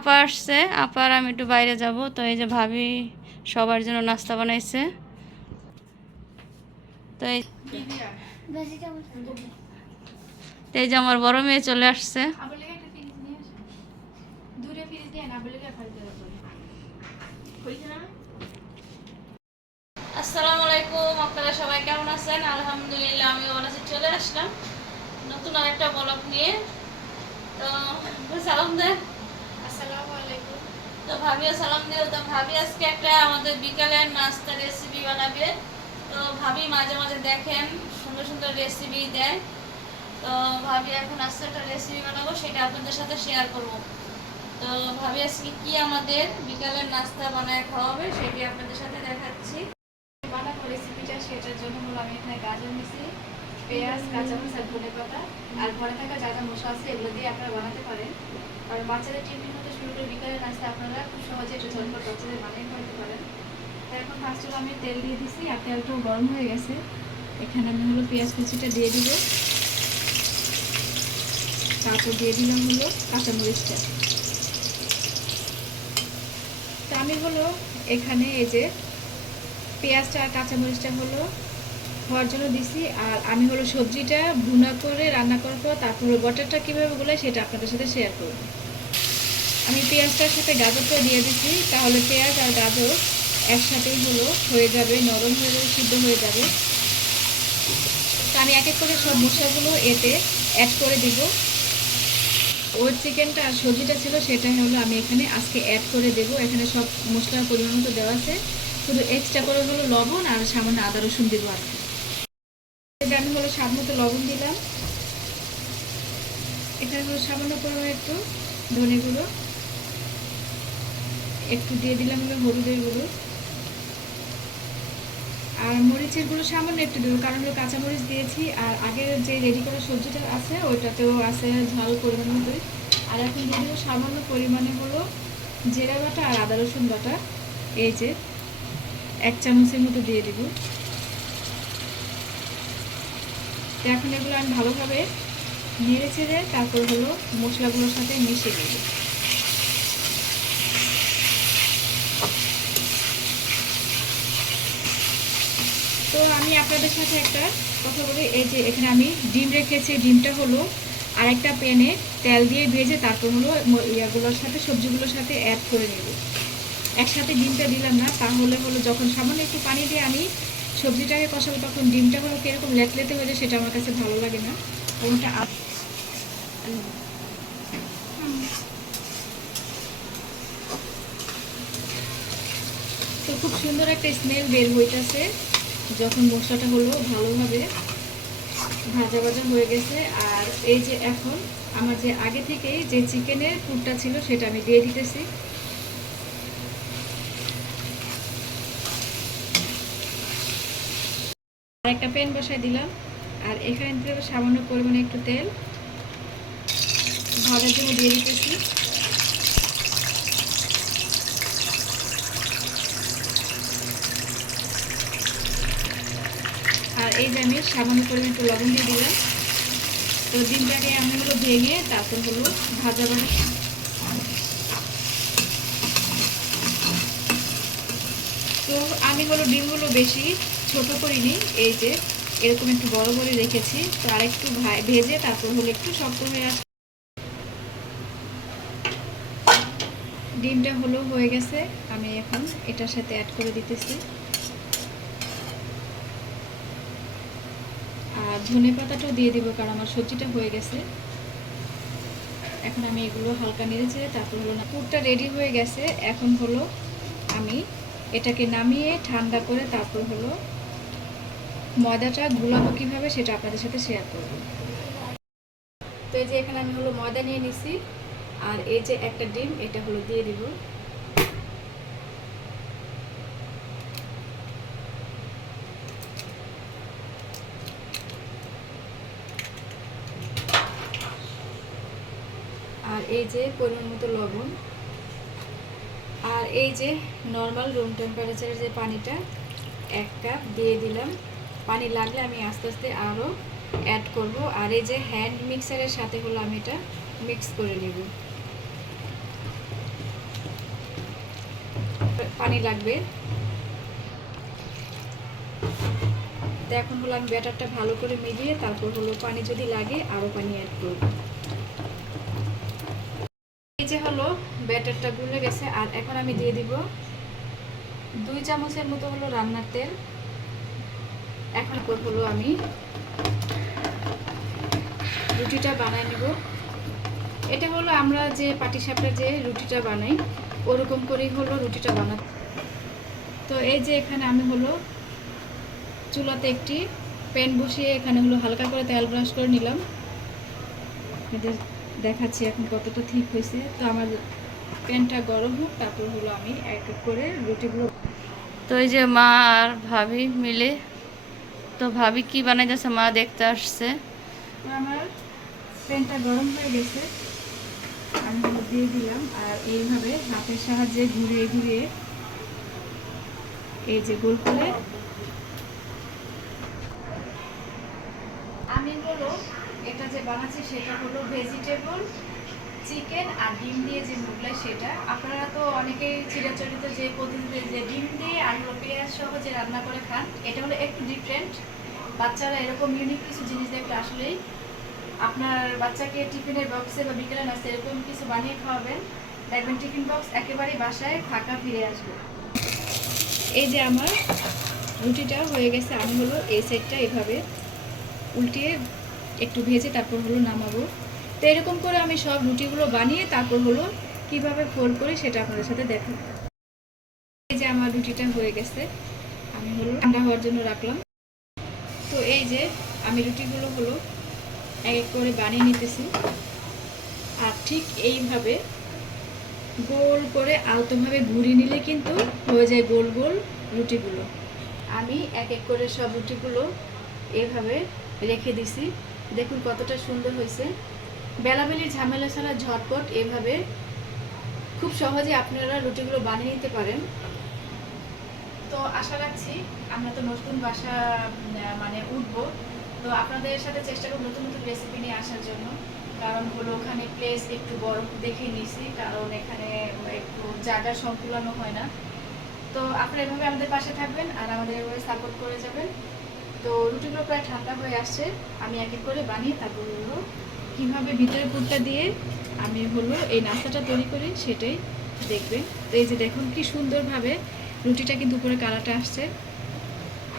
আপা আসছে আপার আমি একটু বাইরে যাব। তো এই যে ভাবি সবার জন্য নাস্তা বানাইছে। তো এই এই যে আমার বড় মেয়ে চলে আসছে। আসসালামু আলাইকুম, আপনারা সবাই কেমন আছেন? আলহামদুলিল্লাহ আমি আছি। চলে আসলাম নতুন আরেকটা ব্লগ নিয়ে। তো, সালাম দেন ভাবিও সালাম তো ভাবি একটা আমাদের তো ভাবি মাঝে মাঝে দেখেন, সুন্দর সুন্দর রেসিপি দেয়। তো ভাবি একটা ভাবি কি আমাদের বিকালের নাস্তা বানায় খাওয়াবে, সেটি আপনাদের সাথে দেখাচ্ছি। রেসিপিটা সেটার জন্য আমি এখানে আর ধনে পাতা আর ঘরে থাকা যা যা মশলা আছে, এগুলো দিয়ে আপনারা বানাতে পারেন। আর বাচ্চাদের টিফিন হতে শুরু করে বিকালে নাস্তা আপনারা খুব সহজে একটু ঝটপট বাচ্চাদের বানিয়ে খাওয়াতে পারেন। এখন ফার্স্ট হলো আমি তেল দিয়ে দিছি, আর তেলটাও গরম হয়ে গেছে। এখানে আমি হলো পেঁয়াজ কুচিটা দিয়ে দিব। তারপর দিয়ে দিলাম হলো কাঁচামরিচটা। তো আমি হলো এখানে এই যে পেঁয়াজটা আর কাঁচামরিচটা হলো হওয়ার জন্য দিছি, আর আমি হলো সবজিটা ভুনা করে রান্না করার পর তারপর হলো বটারটা কীভাবে বলে সেটা আপনাদের সাথে শেয়ার করব। আমি পেঁয়াজটার সাথে গাজরটা দিয়ে দিচ্ছি তাহলে পেঁয়াজ আর গাজর একসাথেই হলো, হয়ে যাবে, নরম হয়ে সিদ্ধ হয়ে যাবে। তো আমি এক এক করে সব মশলাগুলো এতে অ্যাড করে দিব। ওর চিকেনটা আর সবজিটা ছিল সেটা হলো আমি এখানে আজকে অ্যাড করে দেব। এখানে সব মশলার পরিমাণ মতো দেওয়া আছে। শুধু এক্সট্রা করে হলো লবণ আর সামান্য আদা রসুন দেবো আর কি। আমি হলো স্বাদ মতো লবণ দিলাম। এখানে হলো সামান্য পরিমাণে একটু ধনে গুঁড়ো। একটু দিয়ে দিলাম হলো হলুদের গুঁড়ো। আর মরিচের গুঁড়ো সামান্য একটু দেবো কারণ হলো কাঁচামরিচ দিয়েছি, আর আগের যে রেডি করা সবজিটা আছে, ওইটাতেও আছে ঝাল পরিমাণ মতোই। আর এখন দিয়ে দেবো সামান্য পরিমাণে হলো জিরা বাটা আর আদা রসুন বাটা। এই যে, এক চামচের মতো দিয়ে দেব। তো এখন এগুলো আমি ভালোভাবে নেড়ে চেড়ে তারপর হলো মশলাগুলোর সাথে মিশিয়ে নেব। তো আমি আপনাদের সাথে একটা কথা বলি। এই যে এখানে আমি ডিম রেখেছি, ডিমটা হলো আরেকটা প্যানে তেল দিয়ে ভেজে তারপর হলো ইয়াগুলোর সাথে, সবজিগুলোর সাথে অ্যাড করে নেব। একসাথে ডিমটা দিলাম না, তাহলে হলো যখন সামান্য একটু পানি দিয়ে আমি সবজিটাকে কষাবো, তখন ডিমটা হলো কীরকম লেটলেতে হয়ে যায় সেটা আমার কাছে ভালো লাগে না। ওটা তো খুব সুন্দর একটা স্মেল বের হইতেছে। যখন মশলাটা হলো ভালোভাবে ভাজা ভাজা হয়ে গেছে, আর এই যে এখন আমার যে আগে থেকেই যে চিকেনের পুরটা ছিল সেটা আমি দিয়ে দিতেছি। আর একটা প্যান বসাই দিলাম, আর এখানে থেকে সামান্য পরিমাণে একটু তেল। ভাজার জন্য দিয়ে দিতেছি। এই যে আমি সামান্য পরিমাণে একটু লবণ দিয়ে দিলাম। তো ডিমটাকে আমি হলো ভেঙে তারপর হলো ভাজা ভাজা তো আমি হলো ডিমগুলো বেশি ছোট করিনি, এই যে এরকম একটু বড় করে রেখেছি, তো আর একটু ভেজে তারপর হলো একটু শক্ত হয়ে আসে ডিমটা হলো হয়ে গেছে, আমি এখন এটার সাথে অ্যাড করে দিতেছি। আর ধনে পাতাটাও দিয়ে দিব, কারণ আমার সবজিটা হয়ে গেছে। এখন আমি এগুলো হালকা নেড়েছে তারপর হলো না, পুরটা রেডি হয়ে গেছে। এখন হলো আমি এটাকে নামিয়ে ঠান্ডা করে তারপর হলো ময়দাটা গুলাবো কীভাবে সেটা আপনাদের সাথে শেয়ার করব। তো এই যে এখানে আমি হলো ময়দা নিয়ে নিছি, আর এই যে একটা ডিম, এটা হলো দিয়ে দিব। আর এই যে পরিমাণ মতো লবণ, আর এই যে নর্মাল রুম টেম্পারেচারের যে পানিটা, এক কাপ দিয়ে দিলাম। পানি লাগলে আমি আস্তে আস্তে আরও অ্যাড করব। আর এই যে হ্যান্ড মিক্সারের সাথে হলো আমি এটা মিক্স করে নেব। পানি লাগবে। তো এখন হলো আমি ব্যাটারটা ভালো করে মিলিয়ে তারপর হলো পানি যদি লাগে আরও পানি অ্যাড করব। এই যে হলো ব্যাটারটা গুলে গেছে, আর এখন আমি দিয়ে দিব দুই চামচের মতো হলো রান্নার তেল। এখন হলো আমি রুটিটা বানাই নেব। এটা হলো আমরা যে পাটিসাপটা যে রুটিটা বানাই, ওরকম করেই হলো রুটিটা বানা তো এই যে এখানে আমি হলো চুলাতে একটি প্যান বসিয়ে এখানে হলো হালকা করে তেল ব্রাশ করে নিলাম। দেখাচ্ছি এখন কতটা ঠিক হয়েছে। তো আমার প্যানটা গরম হোক তারপর হলো আমি এক এক করে রুটিগুলো তো এই যে মা আর ভাবি মিলে তো ভাবি কি বানাই যাচ্ছে মা দেখতে আসছে। তো আমার প্যানটা গরম হয়ে গেছে। আমি দিয়ে দিলাম আর এইভাবে হাতের সাহায্যে ঘুরিয়ে ঘুরিয়ে এই যে গোল করে আমি হলো এটা যে বানাচ্ছি সেটা হলো ভেজিটেবল চিকেন আর ডিম দিয়ে যে মোগলাই সেটা। আপনারা তো অনেকেই চিরাচরিত যে পদ্ধতিতে যে ডিম দিয়ে আর হলো পেঁয়াজ সহ যে রান্না করে খান, এটা হলো একটু ডিফারেন্ট বাচ্চারা এরকম ইউনিক কিছু জিনিস দেখলে আসলেই আপনার বাচ্চাকে টিফিনের বক্সে বা বিকেলে নাস্তা এরকম কিছু বানিয়ে খাওয়াবেন। দেখবেন টিফিন বক্স একেবারেই বাসায় ফাঁকা ফিরে আসবে। এই যে আমার রুটিটা হয়ে গেছে, আমি হলো এই সাইডটা এভাবে উল্টিয়ে একটু ভেজে তারপর হলো নামাবো। তো এরকম করে আমি সব রুটিগুলো বানিয়ে তারপর হলো কীভাবে ফোল্ড করি সেটা আপনাদের সাথে দেখাবো এই যে আমার রুটিটা হয়ে গেছে, আমি হলো ঠান্ডা হওয়ার জন্য রাখলাম। তো এই যে আমি রুটিগুলো হলো এক এক করে বানিয়ে নিতেছি। আর ঠিক এইভাবে গোল করে আলতোভাবে ঘুরিয়ে নিলে কিন্তু হয়ে যায় গোল গোল রুটিগুলো। আমি এক এক করে সব রুটিগুলো এভাবে রেখে দিছি। দেখুন কতটা সুন্দর হয়েছে। বেলাবেলির ঝামেলা ছাড়া ঝটপট এভাবে খুব সহজে আপনারা রুটিগুলো বানিয়ে নিতে পারেন। তো আশা রাখছি আমরা তো নতুন বাসা মানে উঠবো। তো আপনাদের সাথে চেষ্টা করব নতুন নতুন রেসিপি নিয়ে আসার জন্য। কারণ হলো ওখানে প্লেস একটু বড় দেখে নিছি কারণ এখানে একটু জায়গা সংকুলানো হয় না। তো আপনারা এভাবে আমাদের পাশে থাকবেন আর আমাদের এভাবে সাপোর্ট করে যাবেন। তো রুটিগুলো প্রায় ঠান্ডা হয়ে আসছে। আমি এক এক করে বানিয়ে তারপর হলো কীভাবে ভিতরে পুরটা দিয়ে আমি হলো এই নাস্তাটা তৈরি করি সেটাই দেখবেন। তো এই যে দেখুন কি সুন্দরভাবে রুটিটা কিন্তু উপরে কালারটা আসছে।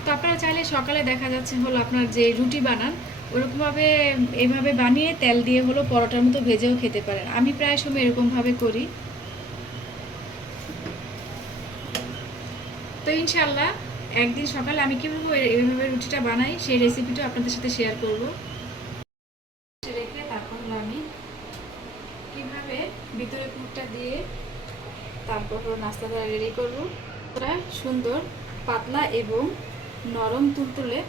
তো আপনারা চাইলে সকালে দেখা যাচ্ছে হলো আপনার যে রুটি বানান, ওরকমভাবে এইভাবে বানিয়ে তেল দিয়ে হলো পরোটার মতো ভেজেও খেতে পারেন। আমি প্রায় সময় এরকমভাবে করি। তো ইনশাল্লাহ একদিন সকালে আমি কীভাবে এইভাবে রুটিটা বানাই, সেই রেসিপিটা আপনাদের সাথে শেয়ার করব। রেখে তারপর আমি কীভাবে ভিতরে পুরটা দিয়ে তারপর নাস্তাটা রেডি করব। সুন্দর, পাতলা এবং নরম তুলতুলে।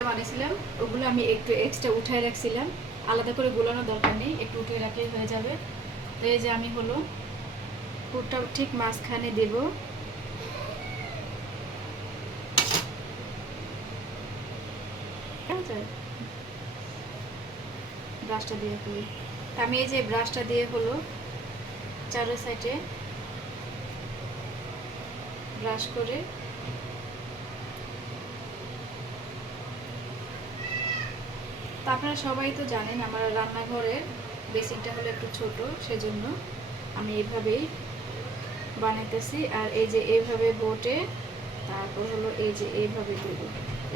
বানিয়েছিলাম, ওগুলো আমি একটু এক্সট্রা উঠায় রাখছিলাম। আলাদা করে গোলানোর দরকার নেই, একটু উঠিয়ে রাখলেই হয়ে যাবে। তো এই যে আমি হলো পুরটা ঠিক মাঝখানে দেব। ব্রাশটা দিয়ে তা আমি এই যে ব্রাশটা দিয়ে হলো চারো সাইডে ব্রাশ করে তা আপনারা সবাই তো জানেন আমার রান্নাঘরের বেসিনটা হলো একটু ছোট, সেজন্য আমি এইভাবেই বানাইতেছি। আর এই যে এইভাবে বোটে, তারপর হলো এই যে এইভাবে দেব।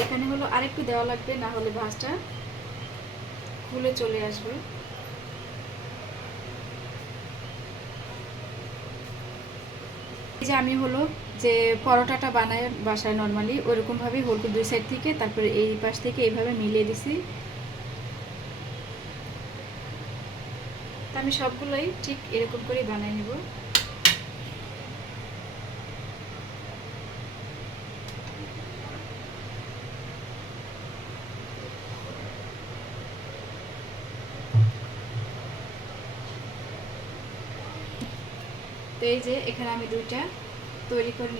এখানে হলো আরেকটু দেওয়া লাগবে, না হলে ভাঁজটা খুলে চলে আসবে। এই যে আমি হলো যে পরোটাটা বানাই বাসায় নর্মালি, ওইরকমভাবেই হলকু দুই সাইড থেকে, তারপরে এই পাশ থেকে এইভাবে মিলিয়ে দিছি। আমি সবগুলোই ঠিক এরকম করেই বানাই নেব। তো এই যে এখানে আমি দুইটা তৈরি করে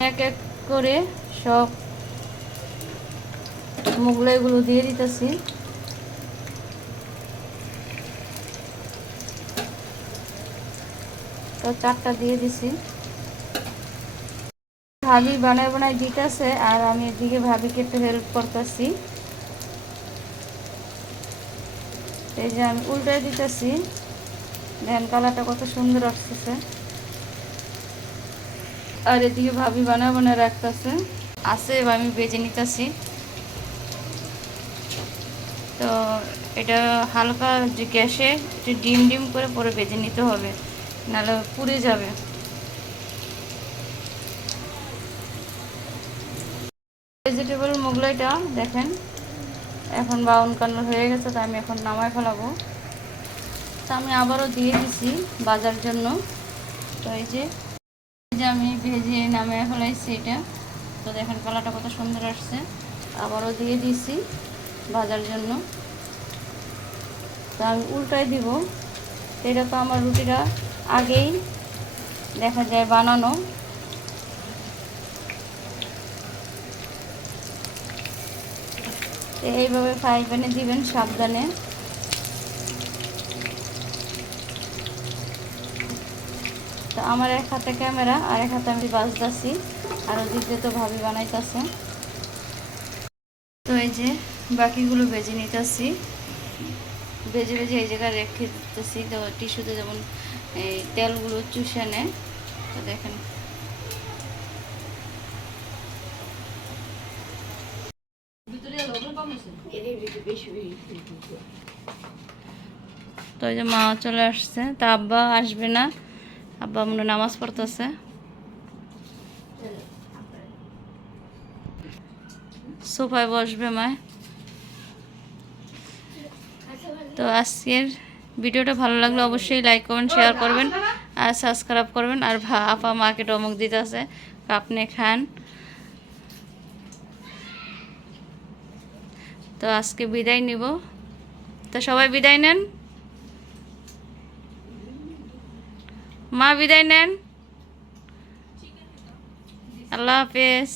এক এক করে সব মোগলাইগুলো দিয়ে দিতেছি। তো চারটা দিয়ে দিছি। ভাবি বানায় বানায় দিতেছে আর আমি এদিকে ভাবিকে একটু হেল্প করতেছি। এই যে আমি উল্টায় দিতেছি। ধ্যান কালারটা কত সুন্দর আসতেছে। আর এদিকে ভাবি বানায় বানায় রাখতেছে। আছে, আমি বেজে নিতেছি। তো এটা হালকা যে গ্যাসে একটু ডিম ডিম করে পরে বেজে নিতে হবে। নাহলে পুড়ে যাবে। ভেজিটেবল মোগলাইটা দেখেন, এখন বাউন কালার হয়ে গেছে, তো আমি এখন নামায় ফেলাবো। তো আমি আবারও দিয়ে দিছি বাজার জন্য। তো এই যে আমি ভেজে নামিয়ে ফেলাইছি এটা। তো দেখেন কালারটা কত সুন্দর আসছে। আবারও দিয়ে দিছি ভাজার জন্য। তো আমি উল্টাই দিব। এটা তো আমার রুটিটা আগেই দেখা যায় বানানো। তো এইভাবে ফ্রাই প্যানে দিবেন সাবধানে। তো আমার এক হাতে ক্যামেরা, আর এক হাতে আমি বাজতাছি। আর ওদিকে তো ভাবি বানাইতেছে। তো এই যে বাকিগুলো বেজে নিতেছি। বেজে বেজে এই জায়গায় রেখে দিতেছি। তো টিস্যুতে যেমন এই তেলগুলো চুষে নেয়। তো দেখেন। তো এই যে মা চলে আসছে। তা আব্বা আসবে না। আব্বা মনে নামাজ পড়তেছে। সোফায় বসবে মায় তো আজকের ভিডিওটা ভালো লাগলে অবশ্যই লাইক কমেন্ট শেয়ার করবেন আর সাবস্ক্রাইব করবেন। আর আপা মাকে টমক দিতেছে। আপনি খান। তো আজকে বিদায় নিব। তো সবাই বিদায় নেন। মা বিদায় নেন। আল্লাহ হাফেজ।